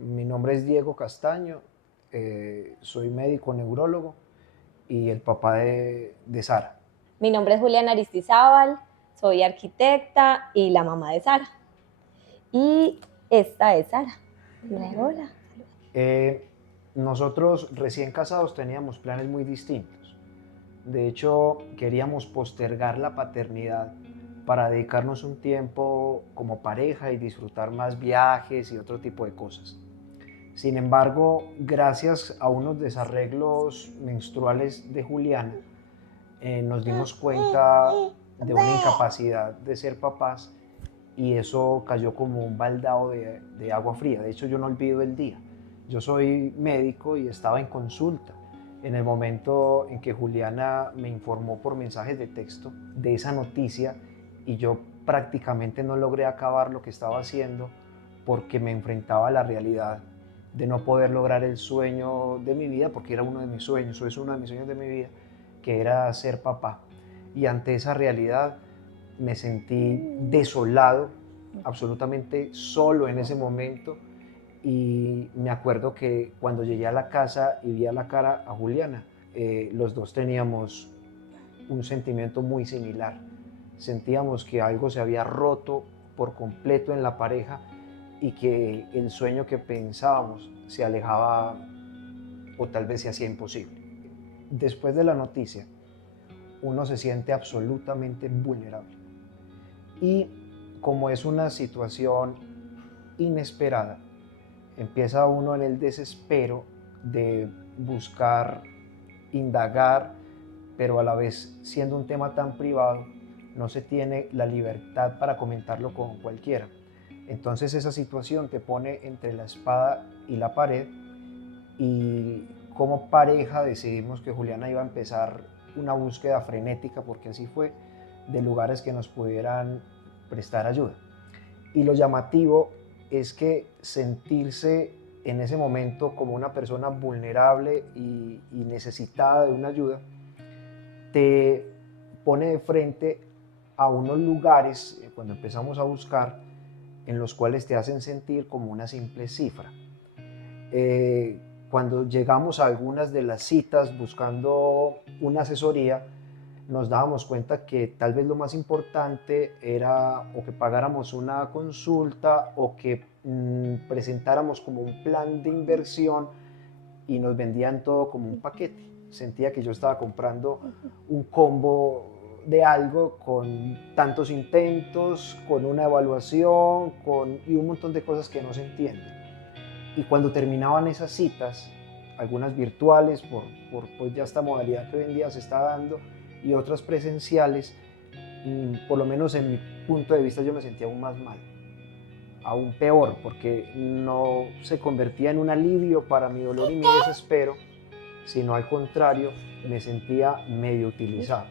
Mi nombre es Diego Castaño, soy médico neurólogo y el papá de Sara. Mi nombre es Juliana Aristizábal, soy arquitecta y la mamá de Sara. Y esta es Sara. Hola. Eh, Nosotros recién casados teníamos planes muy distintos. De hecho, queríamos postergar la paternidad para dedicarnos un tiempo como pareja y disfrutar más viajes y otro tipo de cosas. Sin embargo, gracias a unos desarreglos menstruales de Juliana, nos dimos cuenta de una incapacidad de ser papás y eso cayó como un baldado de agua fría. De hecho, yo no olvido el día. Yo soy médico y estaba en consulta en el momento en que Juliana me informó por mensajes de texto de esa noticia y yo prácticamente no logré acabar lo que estaba haciendo porque me enfrentaba a la realidad de no poder lograr el sueño de mi vida, porque era uno de mis sueños, o es uno de mis sueños de mi vida, que era ser papá. Y ante esa realidad me sentí desolado, absolutamente solo en ese momento. Y me acuerdo que cuando llegué a la casa y vi a la cara a Juliana, los dos teníamos un sentimiento muy similar. Sentíamos que algo se había roto por completo en la pareja y que el sueño que pensábamos se alejaba o tal vez se hacía imposible. Después de la noticia, uno se siente absolutamente vulnerable. Y como es una situación inesperada, empieza uno en el desespero de buscar, indagar, pero a la vez siendo un tema tan privado, no se tiene la libertad para comentarlo con cualquiera. Entonces esa situación te pone entre la espada y la pared y como pareja decidimos que Juliana iba a empezar una búsqueda frenética, porque así fue, de lugares que nos pudieran prestar ayuda. Y lo llamativo es que sentirse en ese momento como una persona vulnerable y necesitada de una ayuda te pone de frente a unos lugares, cuando empezamos a buscar, en los cuales te hacen sentir como una simple cifra. Cuando llegamos a algunas de las citas buscando una asesoría, nos dábamos cuenta que tal vez lo más importante era o que pagáramos una consulta o que presentáramos como un plan de inversión y nos vendían todo como un paquete. Sentía que yo estaba comprando un combo de algo con tantos intentos, con una evaluación y un montón de cosas que no se entienden. Y cuando terminaban esas citas, algunas virtuales por pues ya esta modalidad que hoy en día se está dando y otras presenciales, por lo menos en mi punto de vista yo me sentía aún más mal, aún peor, porque no se convertía en un alivio para mi dolor y mi desespero, sino al contrario, me sentía medio utilizado.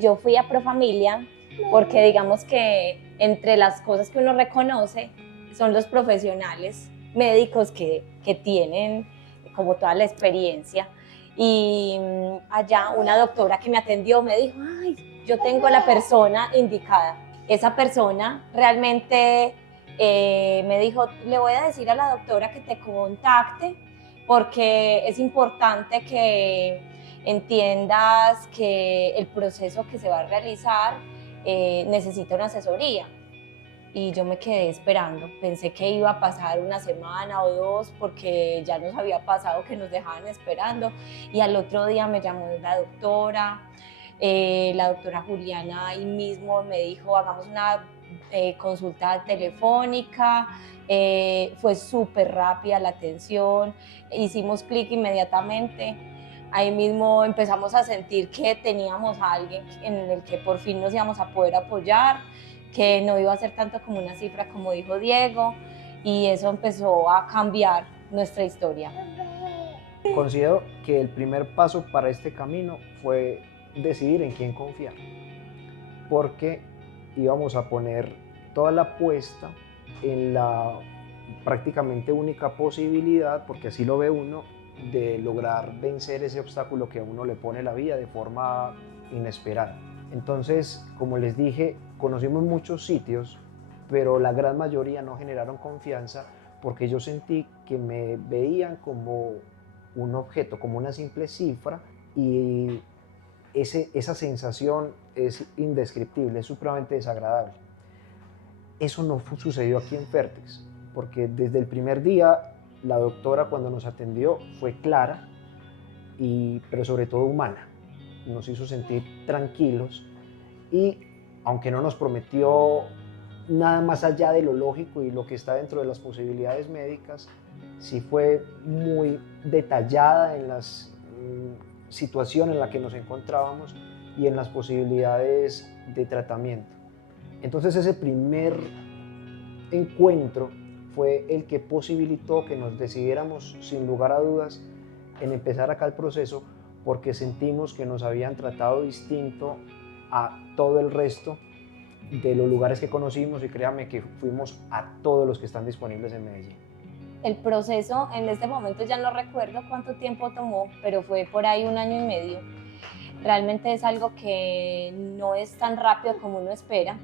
Yo fui a Profamilia porque digamos que entre las cosas que uno reconoce son los profesionales médicos que tienen como toda la experiencia. Y allá una doctora que me atendió me dijo, ay, yo tengo la persona indicada. Esa persona realmente me dijo, le voy a decir a la doctora que te contacte porque es importante que entiendas que el proceso que se va a realizar necesita una asesoría. Y yo me quedé esperando, pensé que iba a pasar una semana o dos porque ya nos había pasado que nos dejaban esperando y al otro día me llamó la doctora Juliana ahí mismo me dijo hagamos una consulta telefónica, fue súper rápida la atención, hicimos clic inmediatamente. Ahí mismo empezamos a sentir que teníamos a alguien en el que por fin nos íbamos a poder apoyar, que no iba a ser tanto como una cifra como dijo Diego, y eso empezó a cambiar nuestra historia. Considero que el primer paso para este camino fue decidir en quién confiar, porque íbamos a poner toda la apuesta en la prácticamente única posibilidad, porque así lo ve uno, de lograr vencer ese obstáculo que a uno le pone la vida de forma inesperada. Entonces, como les dije, conocimos muchos sitios, pero la gran mayoría no generaron confianza porque yo sentí que me veían como un objeto, como una simple cifra, y esa sensación es indescriptible, es supremamente desagradable. Eso no sucedió aquí en Fertex, porque desde el primer día la doctora cuando nos atendió fue clara, pero sobre todo humana. Nos hizo sentir tranquilos y aunque no nos prometió nada más allá de lo lógico y lo que está dentro de las posibilidades médicas, sí fue muy detallada en las situación en la que nos encontrábamos y en las posibilidades de tratamiento. Entonces ese primer encuentro fue el que posibilitó que nos decidiéramos sin lugar a dudas en empezar acá el proceso, porque sentimos que nos habían tratado distinto a todo el resto de los lugares que conocimos, y créanme que fuimos a todos los que están disponibles en Medellín. El proceso en este momento ya no recuerdo cuánto tiempo tomó, pero fue por ahí 1 año y medio. Realmente es algo que no es tan rápido como uno espera.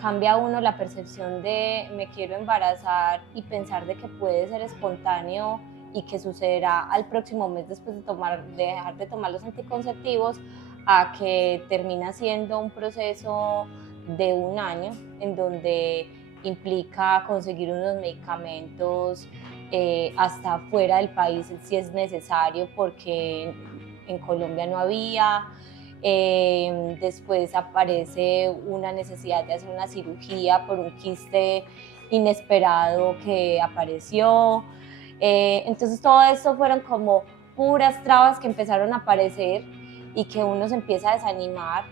Cambia uno la percepción de me quiero embarazar y pensar de que puede ser espontáneo y que sucederá al próximo mes después de dejar de tomar los anticonceptivos, a que termina siendo un proceso de 1 año en donde implica conseguir unos medicamentos hasta fuera del país si es necesario, porque en Colombia no había. Después aparece una necesidad de hacer una cirugía por un quiste inesperado que apareció. Entonces todo esto fueron como puras trabas que empezaron a aparecer y que uno se empieza a desanimar.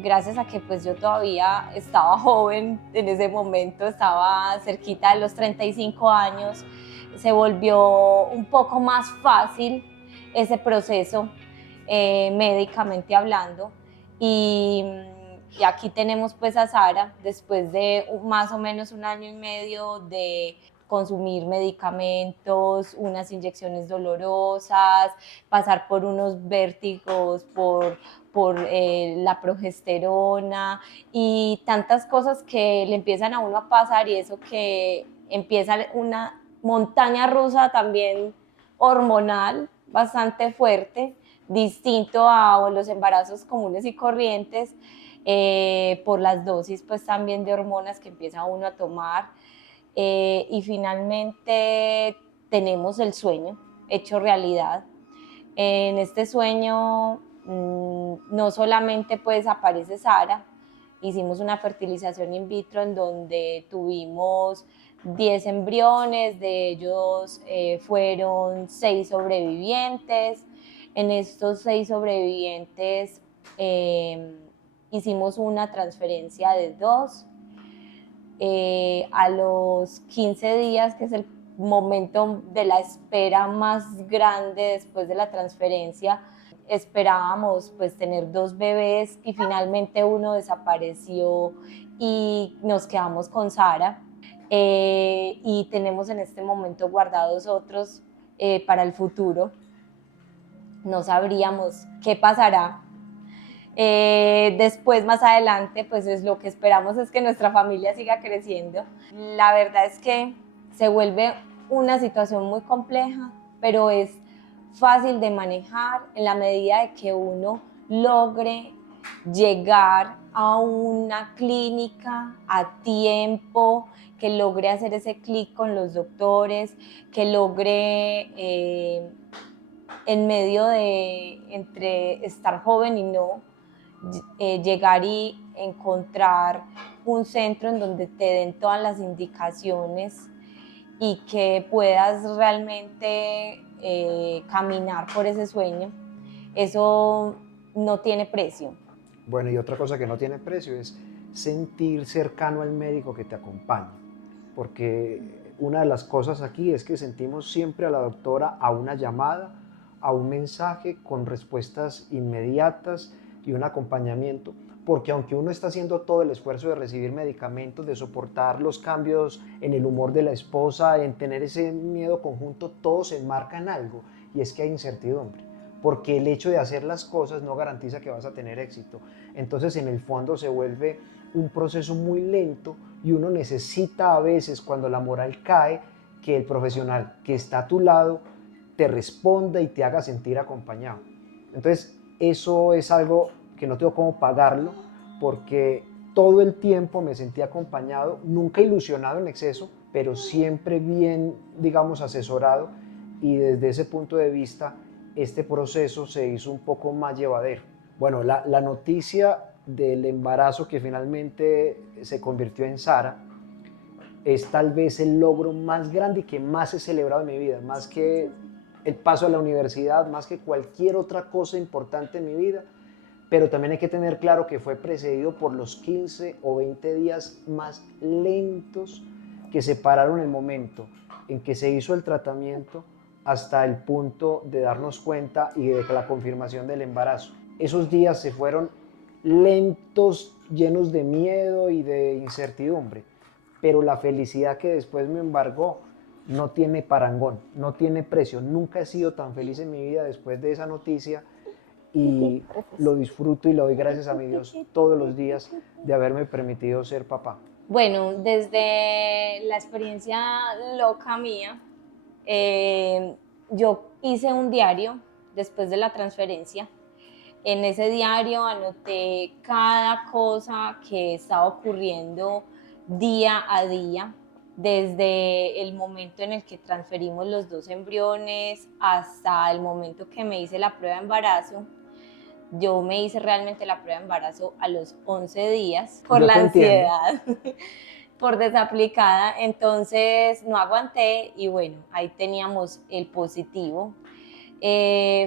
Gracias a que pues yo todavía estaba joven en ese momento, estaba cerquita de los 35 años, se volvió un poco más fácil ese proceso, médicamente hablando, y aquí tenemos pues a Sara después de más o menos 1 año y medio de consumir medicamentos, unas inyecciones dolorosas, pasar por unos vértigos, por la progesterona y tantas cosas que le empiezan a uno a pasar, y eso que empieza una montaña rusa también hormonal bastante fuerte, distinto a los embarazos comunes y corrientes, por las dosis pues también de hormonas que empieza uno a tomar. Y finalmente tenemos el sueño hecho realidad. En este sueño no solamente pues aparece Sara, hicimos una fertilización in vitro en donde tuvimos 10 embriones, de ellos fueron 6 sobrevivientes. En estos 6 sobrevivientes hicimos una transferencia de 2. A los 15 días, que es el momento de la espera más grande después de la transferencia, esperábamos pues tener 2 bebés y finalmente uno desapareció y nos quedamos con Sara, y tenemos en este momento guardados otros para el futuro. No sabríamos qué pasará. Después, más adelante, pues es lo que esperamos es que nuestra familia siga creciendo. La verdad es que se vuelve una situación muy compleja, pero es fácil de manejar en la medida de que uno logre llegar a una clínica a tiempo, que logre hacer ese clic con los doctores, que logre en medio de entre estar joven y no, llegar y encontrar un centro en donde te den todas las indicaciones y que puedas realmente caminar por ese sueño. Eso no tiene precio. Bueno, y otra cosa que no tiene precio es sentir cercano al médico que te acompaña, porque una de las cosas aquí es que sentimos siempre a la doctora a una llamada, a un mensaje con respuestas inmediatas y un acompañamiento, porque aunque uno está haciendo todo el esfuerzo de recibir medicamentos, de soportar los cambios en el humor de la esposa, en tener ese miedo conjunto, todo se enmarca en algo, y es que hay incertidumbre, porque el hecho de hacer las cosas no garantiza que vas a tener éxito. Entonces en el fondo se vuelve un proceso muy lento y uno necesita a veces, cuando la moral cae, que el profesional que está a tu lado te responda y te haga sentir acompañado. Entonces, eso es algo que no tengo cómo pagarlo, porque todo el tiempo me sentí acompañado, nunca ilusionado en exceso, pero siempre bien, digamos, asesorado, y desde ese punto de vista, este proceso se hizo un poco más llevadero. Bueno, la noticia del embarazo que finalmente se convirtió en Sara es tal vez el logro más grande y que más he celebrado en mi vida, más que el paso a la universidad, más que cualquier otra cosa importante en mi vida, pero también hay que tener claro que fue precedido por los 15 o 20 días más lentos que separaron el momento en que se hizo el tratamiento hasta el punto de darnos cuenta y de la confirmación del embarazo. Esos días se fueron lentos, llenos de miedo y de incertidumbre, pero la felicidad que después me embargó no tiene parangón, no tiene precio. Nunca he sido tan feliz en mi vida después de esa noticia, y lo disfruto y le doy gracias a mi Dios todos los días de haberme permitido ser papá. Bueno, desde la experiencia loca mía, yo hice un diario después de la transferencia. En ese diario anoté cada cosa que estaba ocurriendo día a día, desde el momento en el que transferimos los 2 embriones hasta el momento que me hice la prueba de embarazo. Yo me hice realmente la prueba de embarazo a los 11 días por la ansiedad, por desaplicada, entonces no aguanté y bueno, ahí teníamos el positivo.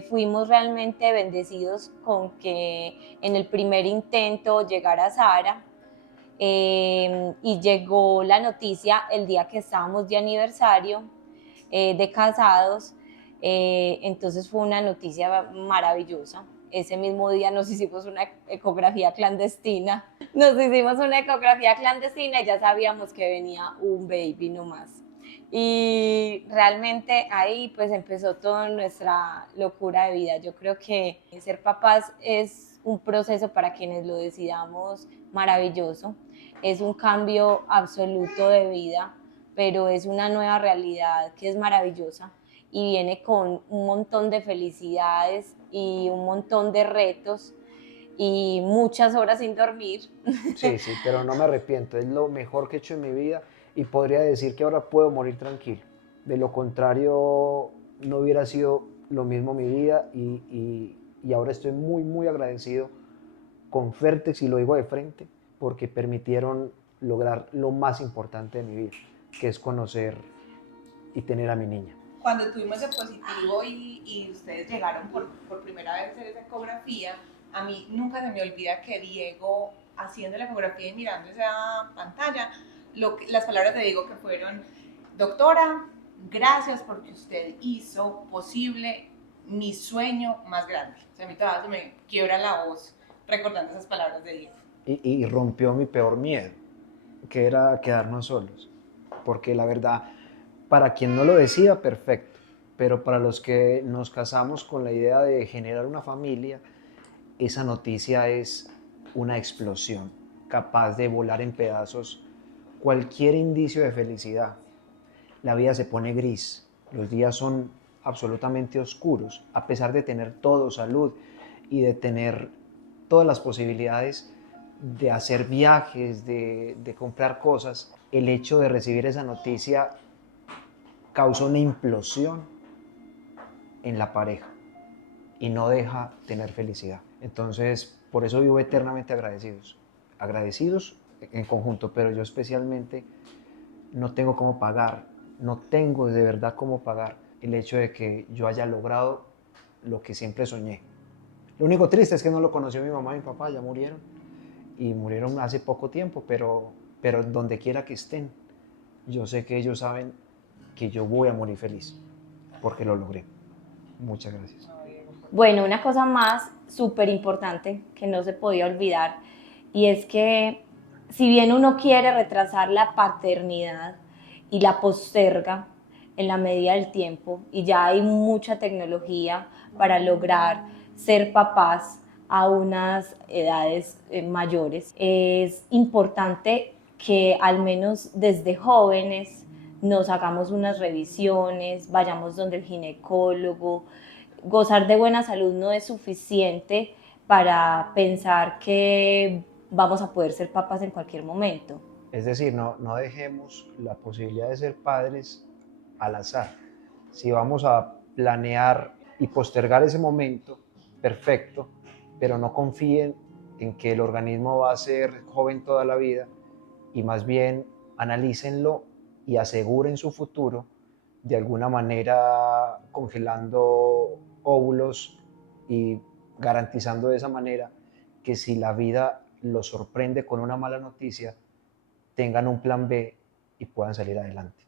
Fuimos realmente bendecidos con que en el primer intento llegara Sara, y llegó la noticia el día que estábamos de aniversario, de casados, entonces fue una noticia maravillosa. Ese mismo día nos hicimos una ecografía clandestina. Y ya sabíamos que venía un baby nomás. Y realmente ahí pues empezó toda nuestra locura de vida. Yo creo que ser papás es un proceso para quienes lo decidamos maravilloso. Es un cambio absoluto de vida, pero es una nueva realidad que es maravillosa y viene con un montón de felicidades y un montón de retos y muchas horas sin dormir. Sí, sí, pero no me arrepiento, es lo mejor que he hecho en mi vida y podría decir que ahora puedo morir tranquilo. De lo contrario, no hubiera sido lo mismo mi vida, y ahora estoy muy, muy agradecido con Fertex, y lo digo de frente, porque permitieron lograr lo más importante de mi vida, que es conocer y tener a mi niña. Cuando tuvimos el positivo y ustedes llegaron por primera vez a hacer esa ecografía, a mí nunca se me olvida que Diego, haciendo la ecografía y mirando esa pantalla, las palabras de Diego que fueron: doctora, gracias porque usted hizo posible mi sueño más grande. O sea, a mí todavía se me quiebra la voz recordando esas palabras de Diego. Y rompió mi peor miedo, que era quedarnos solos, porque la verdad, para quien no lo decía, perfecto, pero para los que nos casamos con la idea de generar una familia, esa noticia es una explosión, capaz de volar en pedazos cualquier indicio de felicidad. La vida se pone gris, los días son absolutamente oscuros, a pesar de tener todo, salud, y de tener todas las posibilidades de hacer viajes, de comprar cosas. El hecho de recibir esa noticia causa una implosión en la pareja y no deja tener felicidad. Entonces, por eso vivo eternamente agradecidos en conjunto, pero yo especialmente no tengo cómo pagar, no tengo de verdad cómo pagar el hecho de que yo haya logrado lo que siempre soñé. Lo único triste es que no lo conoció mi mamá y mi papá, ya murieron, y murieron hace poco tiempo, pero donde quiera que estén, yo sé que ellos saben que yo voy a morir feliz, porque lo logré. Muchas gracias. Bueno, una cosa más súper importante que no se podía olvidar, y es que si bien uno quiere retrasar la paternidad y la posterga en la medida del tiempo, y ya hay mucha tecnología para lograr ser papás a unas edades mayores, es importante que al menos desde jóvenes nos hagamos unas revisiones, vayamos donde el ginecólogo. Gozar de buena salud no es suficiente para pensar que vamos a poder ser papás en cualquier momento. Es decir, no dejemos la posibilidad de ser padres al azar. Si vamos a planear y postergar ese momento, perfecto, pero no confíen en que el organismo va a ser joven toda la vida y más bien analícenlo y aseguren su futuro de alguna manera congelando óvulos y garantizando de esa manera que si la vida los sorprende con una mala noticia, tengan un plan B y puedan salir adelante.